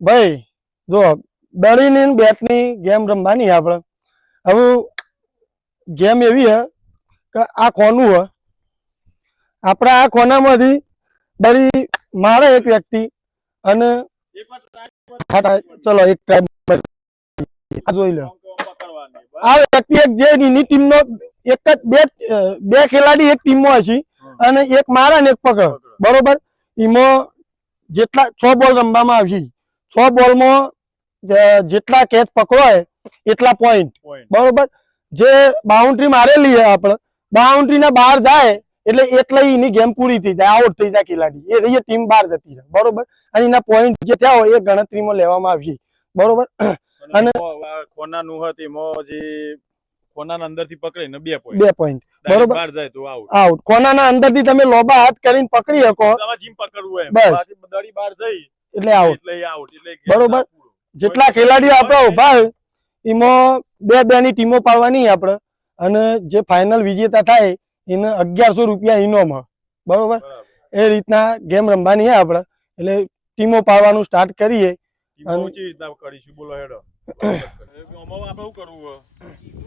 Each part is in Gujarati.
ભાઈ જો દળીની બેટની ગેમ રમવાની આપણે હવે ગેમ એવી હે કે આ કોનું હે આપણા આ કોનામાંથી દળી મારે એક વ્યક્તિ અને ચલો એક ટ્રાય જોઈ લો આ વ્યક્તિ એક જે ની ટીમનો એક જ બે ખેલાડી એક ટીમમાં હશે અને એક મારા ને એક પકડ બરોબર એમાં જેટલા 6 બોલ રમવામાં આવશે 6 બોલમાં જેટલા કેચ પકડોય એટલા પોઈન્ટ બરોબર જે બાઉન્ડ્રી મારેલી છે આપણે બાઉન્ડ્રી ના બહાર જાય એટલે એટલે એની ગેમ પૂરી થઈ જાય આઉટ થઈ જાય ખેલાડી એ ટીમ બહાર જતી રહે બરોબર અને એના પોઈન્ટ જે થયા હોય એ ગણતરીમાં લેવામાં આવશે બરોબર અને કોનાનું હતી મો જે કોનાના અંદરથી પકડીને 2 પોઈન્ટ બરોબર બહાર જાય તો આઉટ કોનાના અંદરથી તમે લોબા હાથ કરીને પકડી શકો જીમ પકડવું હોય બસ બાકી દડી બહાર જઈ એટલે આઉટ એટલે બરોબર જેટલા ખેલાડીઓ આપણા ઉભા હોય એમાં બે ની ટીમો પાડવાની આપણે અને જે ફાઇનલ વિજેતા થાય એને 1100 રૂપિયા ઇનામ બરોબર એ રીતના ગેમ રમવાની છે આપણે એટલે ટીમો પાડવાનું સ્ટાર્ટ કરીએ કરીશું બોલો હેડો આપણે શું કરવું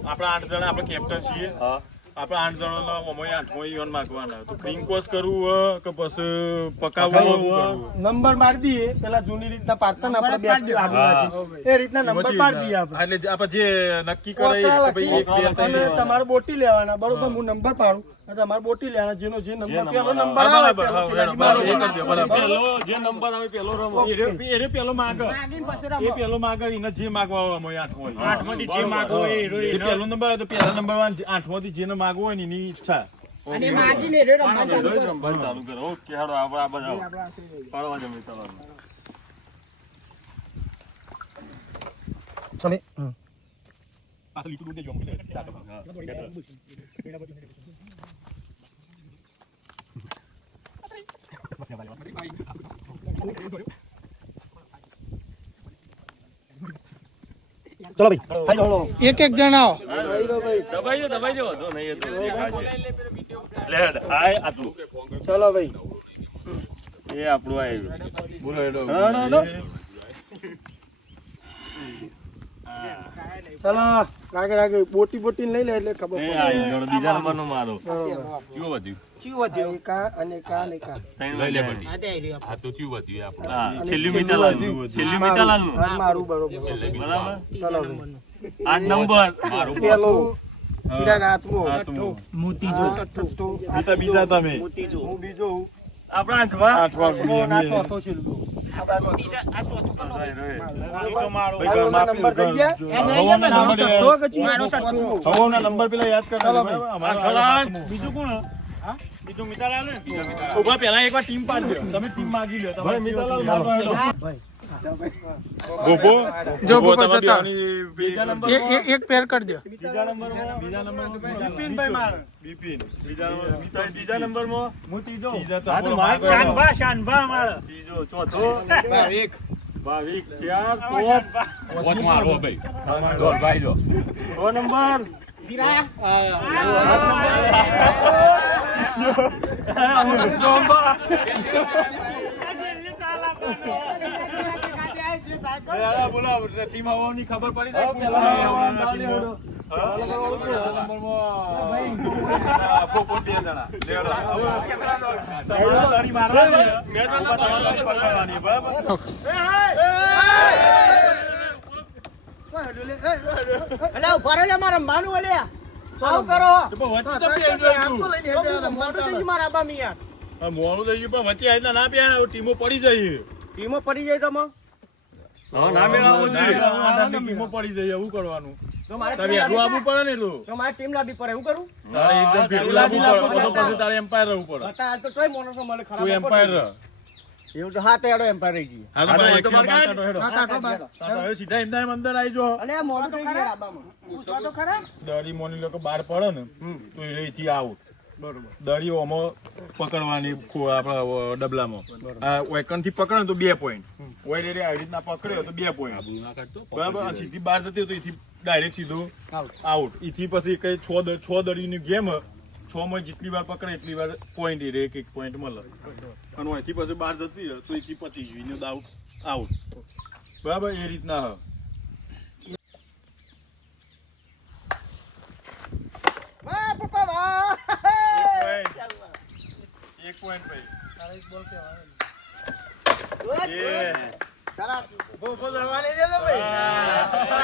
આપણે 8 જણા આપણે કેપ્ટન છીએ આપણે 8 જણાનો ઓમોય 8મો ઈવન માંગવાના તો પ્રિંકોસ કરવું કે પછી પકાવવું નંબર મારી દઈએ પેલા જૂની રીતના પાડતા ને આપણે બે એ રીતના નંબર પાડી દઈએ આપણે એટલે આપણે જે નક્કી કરે કે ભાઈ 1 2 3 તમારે બોટી લેવાના બરોબર હું નંબર પાડું તમારે બોટી લેવાના જેનો જે નંબર પેલો નંબર આવે પેલો જે નંબર આવે પેલો રમો એ પેલો માંગે એ પેલો માંગે એને જે માંગવા હોય 8માંથી જે માંગવો હોય એ પેલો નંબર આવે તો પેલા નંબર 8માંથી જેને માંગવો હોય ને એની ઈચ્છા અને માગીને રે રમવાનું ચાલુ કરો ઓકે હાડો આ બધા પાડવા જમે ચાલો ચલે પાછળ લીટું દૂધ દેજો ચલો ભાઈ એક એક જણા દબાઈ દો તો નહીં તો દેખાશે લેડ આય આટલું ચલો ભાઈ એ આપણું આવ્યું બોલો હેડો ચલો લાગે બોટી લઈ લે એટલે ખબર પડે બીજા નંબર નો મારો કેવો વધ્યું એકા અને કા ને કા લઈ લે બટી આ તો કેવું વધ્યું આપણું હા છેલ્લી મિતાલાલ નું મારું બરોબર બરાબર ચલો 8 નંબર મારું પેલો કિરાક આત્મો મોતી જો બીજા બીજા તમે હું બીજો આપણા આઠવા ચોથો છે નંબર પેલા યાદ કરતા બીજું કોણ બીજું મિતાલાલ ને ઉભા પેલા એકવાર ટીમ પાડજો તમે ટીમ માંગી લ્યો તમારે મિતાલાલ ગોપો જો ગોપો જતા બીજા નંબર એક પેર કરી દો બીજા નંબર બિપિનભાઈ માર બિપિન બીજા નંબર માં મોતી જો શાનભા માર ત્રીજો ચોથો ભાવિક 4 5 મારો ભાઈ દોર ભાઈ જો 6 નંબર ટીમ આવવાની ખબર પડી મોડું થઈ ગયું પણ વચ્ચે આવી ના પ્યા ટીમો પડી જાય ટીમો પડી જાય તમે ટીમો પડી જાય એવું કરવાનું તારે આવવું પડે ને તમારે ટીમ લાવવી પડે એવું કરું તારે એકદમ ભેગું લાવવું પડે પછી તારે એમ્પાયર રહેવું પડે હાલ તો ટ્રાય મોનસો મને ખરાબ તું એમ્પાયર રહ એવું તો હાથ હેડો એમ્પાયર રહી ગઈ હવે સીધા એમના અંદર આવી જો અને આ મોડું થઈ ગયું આબામાં પૂછવા તો ખરા દડી મોની લોકો બહાર પડે ને તો એથી આઉટ બરોબર દડી ઓમાં પકડવાની આપણા ડબલામાં વેકન થી પકડે ને તો 2 પોઈન્ટ ઓય રે આવી રીતના પકડ્યો તો 2 પોઈન્ટ બરાબર સીધી બહાર જતી તો એથી ડાયરેક્ટ સીધો આઉટ એથી પછી કઈ 6 દડીની ગેમ 6 માં જેટલી વાર પકડે એટલી વાર પોઈન્ટ રે એક પોઈન્ટ મળે અને અહીંથી પછી બહાર જતી રહે તો એથી પતી ગયું દાવ આઉટ બરાબર એ રીતના હ વાહ પપ્પા વાહ એક પોઈન્ટ ભાઈ ભોગો દવાની દે ભાઈ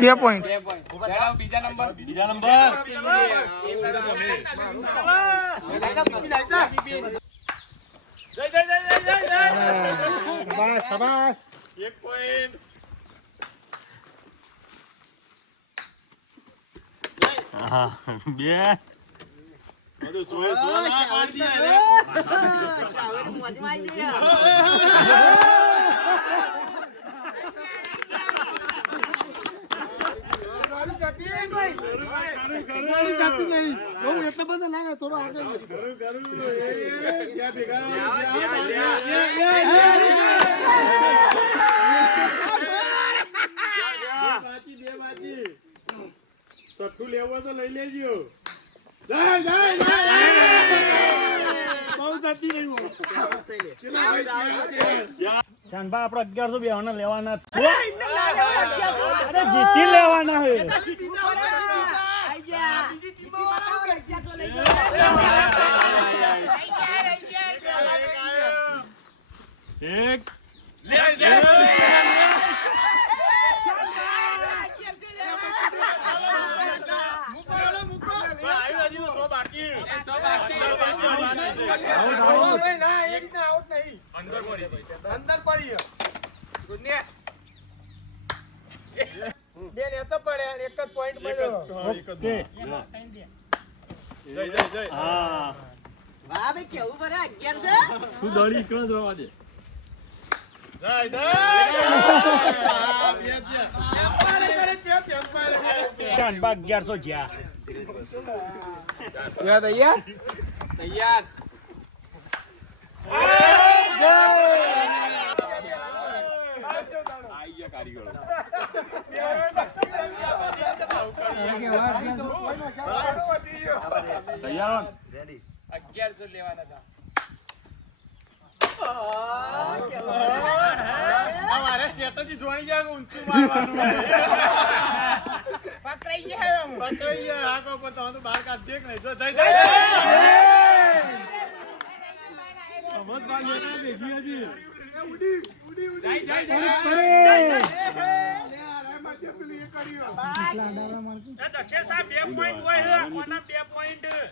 બે પોઈન્ટ એક પોઈન્ટ બધું સોય સોય ના પાડી સઠ્ઠું લેવો તો લઈ લેજો જાય જાય બહુ જતી નહીં શાનભા આપણે 1100 બેવાના લેવાના અરે જીતી લેવાના હે એક અંદર પડી બે ને તો પડ્યા એક જ પોઈન્ટ મળ્યો ઓકે હા વાહ ભાઈ કેવું બરે 11 તું દોડી ક્યાં જવા દે શાનભા 1100 જ્યાં તૈયાર તૈયાર 1100 લેવાના હતા અમારે સ્ટ્રેટેજી જોઈ જાય ઊંચું મારવાનું પકડાઈ ગયા પકડાઈ જાય હાકો પર તો બહાર કાઢ દેખ નહીં જો જઈ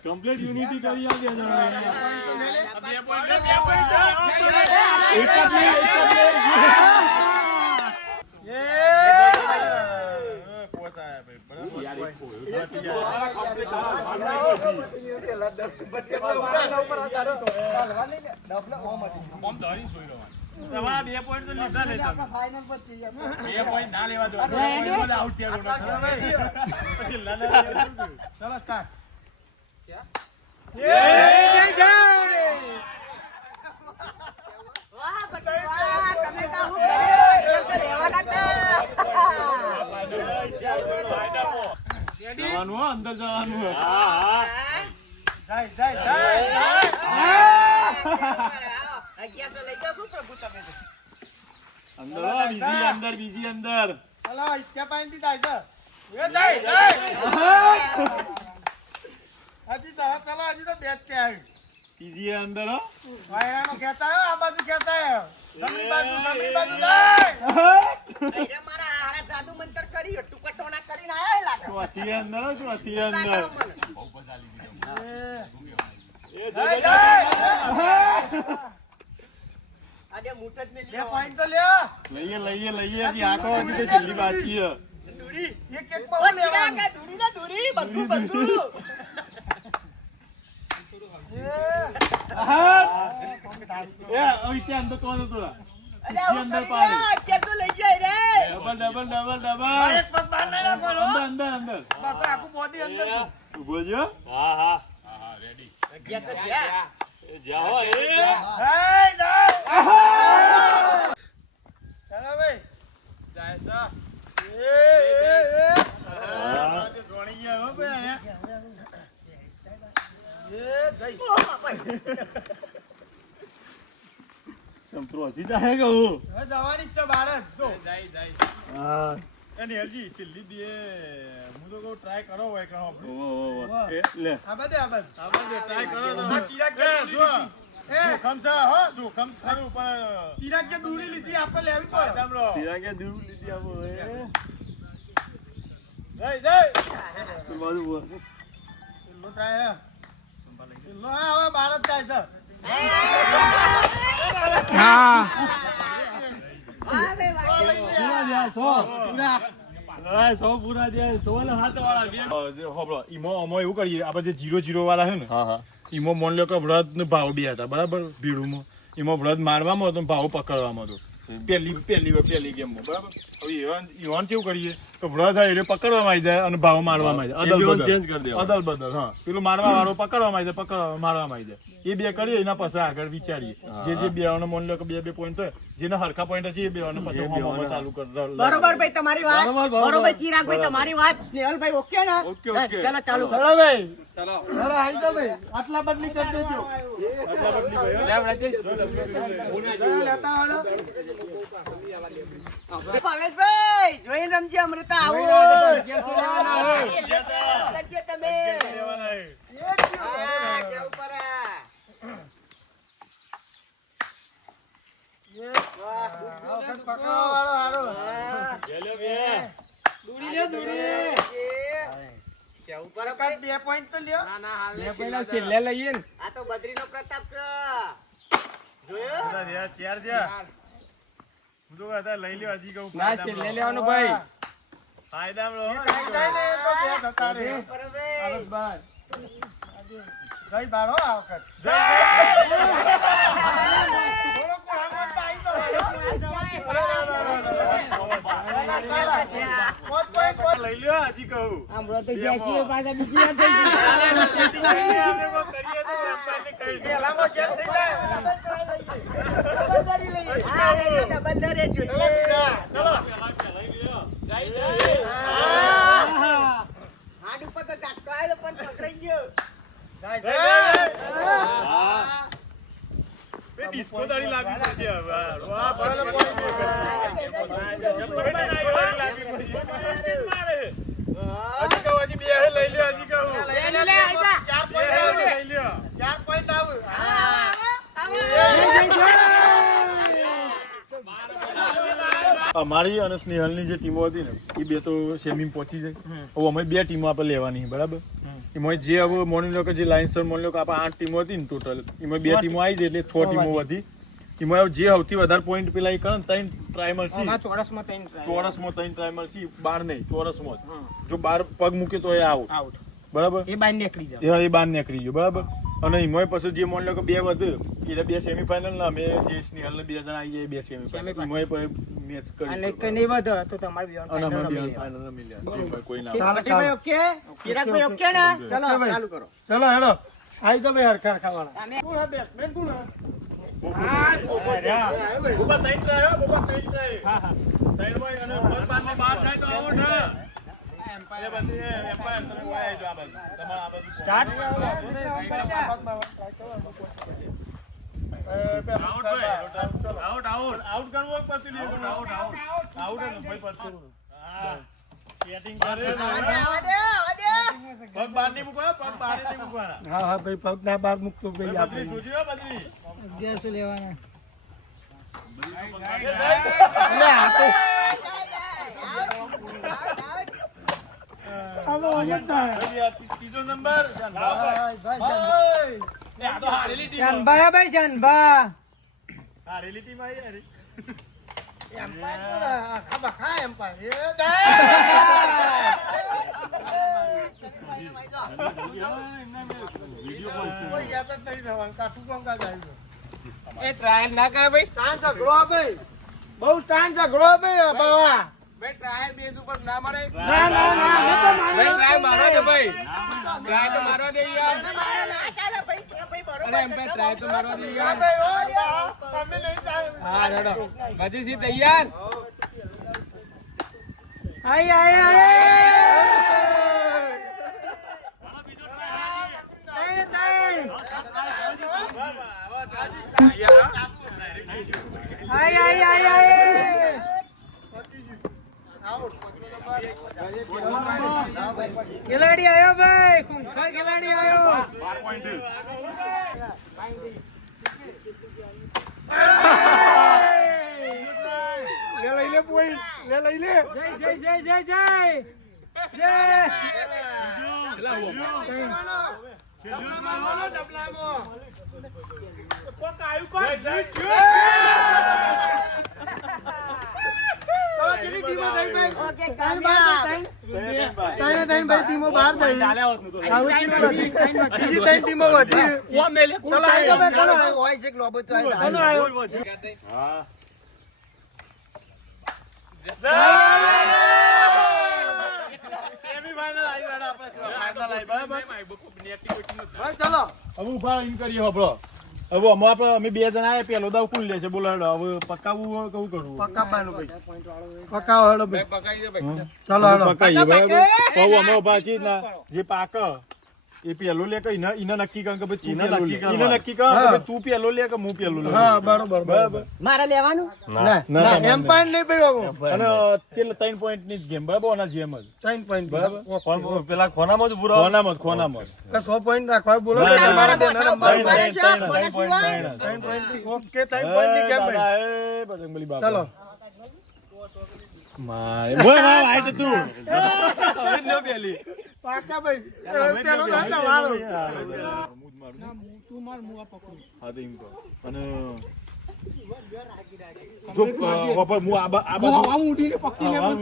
કમ્પ્લીટ યુનિટી કરી આવજે તમારા 2 પોઈન્ટ તો લીધા નહીં તમે ફાઇનલ પર છીએ 2 પોઈન્ટ ના લેવા દો આઉટ થયા પછી ચલો સ્ટાર્ટ વાહ બટાઈ વાહ તમે કાહુ કર્યો 11 લેવાના હતા જવાનું હો અંદર જવાનું હો હા જાય જાય જાય 11 લઈ જાવ પ્રભુ તમે અંદર હો, બીજી અંદર બીજી અંદર ચલો ઇત્યા પાણી થી જાય છે એ જાય જાય હજી તો ચલો હજી તો બેસ કે આવી બીજી અંદર હો વાયરાનો કહેતા હો, આ બાજુ કહેતા હો. જમણી બાજુ જાય અરે મારા હારા જાદુ મંતર કરી ટુકટોના કરીને આયા લાગે ચોથી અંદર હો ચોથી અંદર જાય જાય આજે મૂઠ જ નહીં લે પોઈન્ટ તો લે લઈએ લઈએ લઈએ હજી આખો હજી તો છેલ્લી બાકી છે દૂરી એક એક માં લેવા કે દૂરી ના દૂરી બધું બધું એ હવે ત્યાં અંદર કોણ હતું અરે અંદર પાડે કે તો લઈ જાય રે ડબલ ડબલ ડબલ ડબલ એક પગ બહાર નહીં રાખવાનો અંદર અંદર અંદર બાપા આખું બોડી અંદર ઉભો છો હા હા ગયા તો ગયા જાઓ એ હે જાય ચમચો હસી જાય કે હું હવે જવાની જ છે ભારત જો જાય જાય હા અને હજી છેલ્લી બે હું તો કહું ટ્રાય કરો હોય કે આપણે લે આ બધે ટ્રાય કરો તો આ ચિરાગ કે એ, જો એ જોખમ છે હો જોખમ ખરું પણ ચિરાગ કે દૂરી લીધી આપણે લેવી પડે સાંભળો તિરાગે દૂર લીધી આપો એ જય જય બાજુ લો ટ્રાય લો હવે ભારત જાય છે હા સો પૂરા દે 107 વાળા જે હોબળો ઈમો અમે એવું કરીએ આપણે જે 0-0 વાળા છે ને હા હા ઈમો મોન લ્યો કે વ્રત ને ભાવ બે હતા બરાબર ભીડુમાં ઈમો વ્રત મારવામાં હતો ને ભાવ પકડવામાં હતો પહેલી ગેમમાં બરાબર હવે ઈવન કેવું કરીએ તો વ્રત હોય એટલે પકડવામાં આવી જાય અને ભાવ મારવામાં આવી જાય ચેન્જ કરી દેવા અદલ બદલ હા પેલું મારવા વાળો પકડવામાં આવી જાય મારવામાં આવી જાય એ બે કરીએ એના પછી આગળ વિચારીએ જે બે મોન લ્યો કે બે પોઈન્ટ હોય જેના હરખા પોઈન્ટ હશે એ બે પછી હોમમાં ચાલુ કર બરોબર ભાઈ તમારી વાત બરોબર. બરોબર ચિરાગ ભાઈ તમારી વાત સ્નેહલભાઈ ઓકે ને ઓકે, ઓકે. ચાલો ચાલુ ચલો ભાઈ ચલો ચલો આવી તો ભાઈ આટલા બદલી કરી દેજો ભાવેશભાઈ જોઈને રમજો અમૃતા આવો કરજો તમે હા, કેવું પડે? કેવું પડે ભાઈ? 2 પોઈન્ટ તો લ્યો. ના ના હાલ પેલા છેલ્લે લઈએ ને આ તો બદ્રીનો પ્રતાપ છે જોયો હું તો કહેતા લઈ લ્યો હજી કહું ના છેલ્લે લેવાનું ભાઈ ફાયદામાં રહો. કાંઈ થાય ને તો બે થતા રહે. બસ બસ જય બાળો આ વખત. થોડોક આગળ તો આવી તો લઈ લ્યો હજી કહું પેલામાં શેર થઈ જાય. હા, લઈ લો ને, બંદરે જોઈએ. હાથ ઉપર તો ચાટકો આવેલો પણ પકડાઈ ગયો. ડિસ્કો દાડી લાગવી પડશે હવે. વાહ, ભલે ભલે. હજી કહું હજી બે લઈ લ્યો હજી કહું લે, આઈ જા. 4 બે પોઈન્ટ આવું. લઈ લ્યો 4 પોઈન્ટ આવું. અમારી અને સ્નેહલની જે ટીમો હતી ને એ બે તો સેમી પહોંચી જાય હવે અમે બે ટીમો આપણે લેવાની છે, બરાબર એમાં જે હવે મોની લો કે જે લાઇન્સર મોની લો કે આપણે 8 ટીમો હતી ને ટોટલ એમાં બે ટીમો આવી જાય એટલે 6 ટીમો વધી એમાં જે સૌથી વધારે પોઈન્ટ પેલા એ કરે ને 3 ટ્રાયમલ છે ચોરસમાં 3 ચોરસમાં 3 ટ્રાયમલ છે 12 નહીં ચોરસમાં જ. જો 12 પગ મૂકે તો એ આઉટ આઉટ. બરાબર એ બાર નીકળી જાય. એ બહાર નીકળી ગયો બરાબર અને એમાં પછી જે મોન લો કે બે વધે એટલે બે સેમીફાઈનલ ના અમે જે સ્નેહલ ને 2 જણા આવી જાય બે સેમીફાઈનલ એમાં મેચ અને કરી કઈ નહીં વધે તો તમારે beyond અને અમે final રમી ફાઈનલ રમી લે કોઈ ના ચાલો, લેવાનું. ઓકે ચિરાગભાઈ ઓકે ને ચલો ભાઈ. ચાલુ કરો. ચલો હેડો આવી તો ભાઈ હરખા હરખા વાળા તમે કોણ હા બેટ્સમેન કોણ હા? બોબા ત્રણ ટ્રાય હો બોબા ત્રણ ટ્રાય ત્રણ ભાઈ અને બાર થાય તો આઉટ હે એ બધી એમ્પાયર તમે વાય જો આ બાજુ તમારા આ બાજુ સ્ટાર્ટ આઉટ કરવો પડતું નહીં આઉટ ને ભાઈ પડતું હા સેટિંગ કરે આવા દે, આવા દે, આવા દે. પગ બહાર નહીં મૂકવાના પગ બહાર નહીં મૂકવાના હા હા ભાઈ પગ ના બાર મૂકતો ભાઈ બદલી આપણે જોજો હો, બદલી બદલી આ ત્રીજો નંબર હારેલી ટીમ આવી યાર એમ્પાયર કોણ હા? આખા બખા એમ્પાયર. એ દે. કોઈ યાદ જ નહીં થવાનું. કાઠું કોંકા જાય છે. એ ટ્રાયલ ના કરે ભાઈ તાન ઝઘડો આ ભાઈ. બહુ તાન ઝઘડો આ ભાઈ આ બાવા. ભાઈ ટ્રાયલ બેઝ ઉપર ના મળે ના ના ના અમે તો ભાઈ ટ્રાય મારવા દે ભાઈ ટ્રાય તો મારવા દે યાર ના ચાલે ભાઈ. કે ભાઈ બરોબર અરે એમ ભાઈ ટ્રાય તો મારવા દે હા યાર ભાઈ, ઓ બા. તમે નહીં ચાલે. હા રેડો બધી સી તૈયાર આઈ આઈ આઈ તૈયાર ખેલાડી આવ્યો ભાઈ, ખૂંખાર ખેલાડી આવ્યો. જય જય જય જય જય જય. હવે ઉભા એમ કરીએ હબળો. હવે અમે બે જણા આયા, પેલો દાવ કુલ લે છે. બોલો હેડો, હવે પકાવવું હોય કેવું કરવું? પકાવવાનું ભાઈ, પકાવો હેડો ભાઈ. પકાઈ દે ભાઈ. ચાલો હેડો. પકાઈએ બરાબર. હવે અમે ઉભા છીએ ને, જે પાક એ પેલો લે કે એને નક્કી કર કે ભાઈ તું પેલો લે. એને નક્કી કર કે ભાઈ તું પેલો લે કે હું પેલો લઉં. હા બરોબર બરાબર. મારે લેવાનું ના ના એમ પણ નહીં ભાઈ હવે. અને છેલ્લે 3 પોઈન્ટ ની જ ગેમ બરાબર, આના જેમ જ 3 પોઈન્ટ બરાબર. બરાબર. પેલા ખોનામાં જ પૂરો ખોનામાં જ. 100 પોઈન્ટ રાખવા બોલો. ના, ના, મારા ના, બેનના નંબર. 3 પોઈન્ટ. 3 પોઈન્ટ ઓકે 3 પોઈન્ટ ની કેમ ભાઈ? એ બજરંગબલી બાપા. ચાલો મારે બોય ભાઈ આય તો તું. પાકા ભાઈ. પેલો દાદા વાળો. હા તો એમ કહો. અને જો ઉપર હું આ બાજુ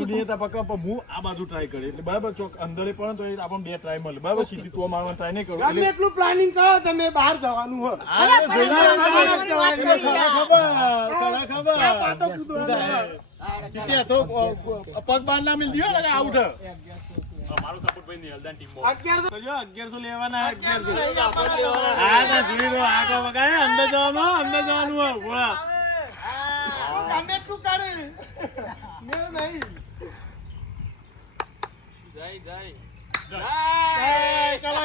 ઉડીને તા પકડ, પણ હું આ બાજુ ટ્રાય કરી એટલે બરાબર. ચોક અંદરે પણ તો આપણને બે ટ્રાય મળે બરાબર. સીધી તું મારવાનું ટ્રાય નહીં કરો ગમે એટલે એટલું પ્લાનિંગ કરો તમે, બહાર જવાનું હોય. પાટો કૂદવાનો. પગ બાર ના મિલ દિયો એટલે આઉટ. મારો સપોર્ટ ભાઈ ની હલદાન ટીમ 1100 લેવાના. 1100 આ તો જીરો આગળ વગાડે. અંદર જવાનું હોય બોલા. ગમે એટલું કરે. મેં નહીં. ચલો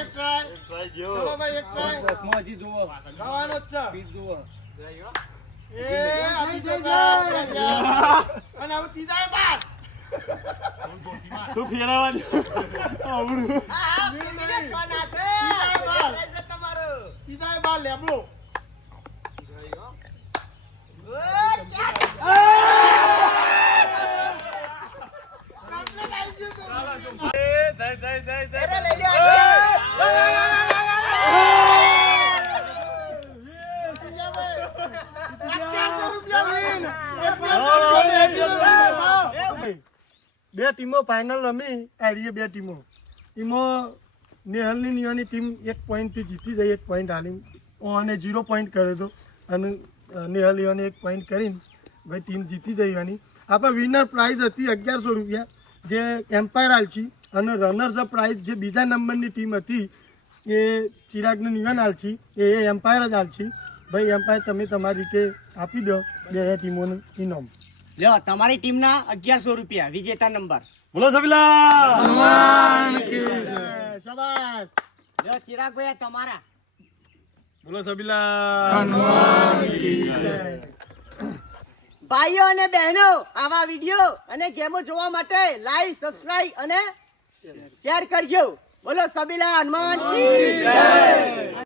એક ટ્રાય. ચલો ભાઈ એક ટ્રાય. ખાવાનો જ છે. આપી દે અને હવે ત્રીજા બાર. તું ફેરવાનું આવડું. ત્રીજા બાર લેબડો. બે ટીમો ફાઇનલ રમી. હારીએ બે ટીમો. એમાં નેહલની નિયાની ટીમ 1 પોઈન્ટથી જીતી જઈ, 1 પોઈન્ટ હાલી અને 0 પોઈન્ટ કર્યો હતો. અને નેહલ ઈવાને 1 પોઈન્ટ કરીને ભાઈ ટીમ જીતી જઈ. એની આપણે વિનર પ્રાઇઝ હતી 1100 રૂપિયા, જે એમ્પાયર આલછી. અને રનર્સ અપ પ્રાઇઝ જે બીજા નંબરની ટીમ હતી એ ચિરાગનું નિવાન આલછી, એ એમ્પાયર જ આલછી. ભાઈ એમ્પાયર તમે તમારી રીતે આપી દો બે ટીમોનું ઇનામ. લ્યો તમારી ટીમના 1100 રૂપિયા, વિજેતા નંબર. બોલો સબીલા. શાબાશ. લ્યો ચિરાગભાઈ તમારા. બોલો સબીલા. ભાઈઓ અને બહેનો, આવા વિડીયો અને ગેમો જોવા માટે લાઈક, સબસ્ક્રાઇબ અને શેર કરજો. બોલો સબીલા હનુમાન કી જય.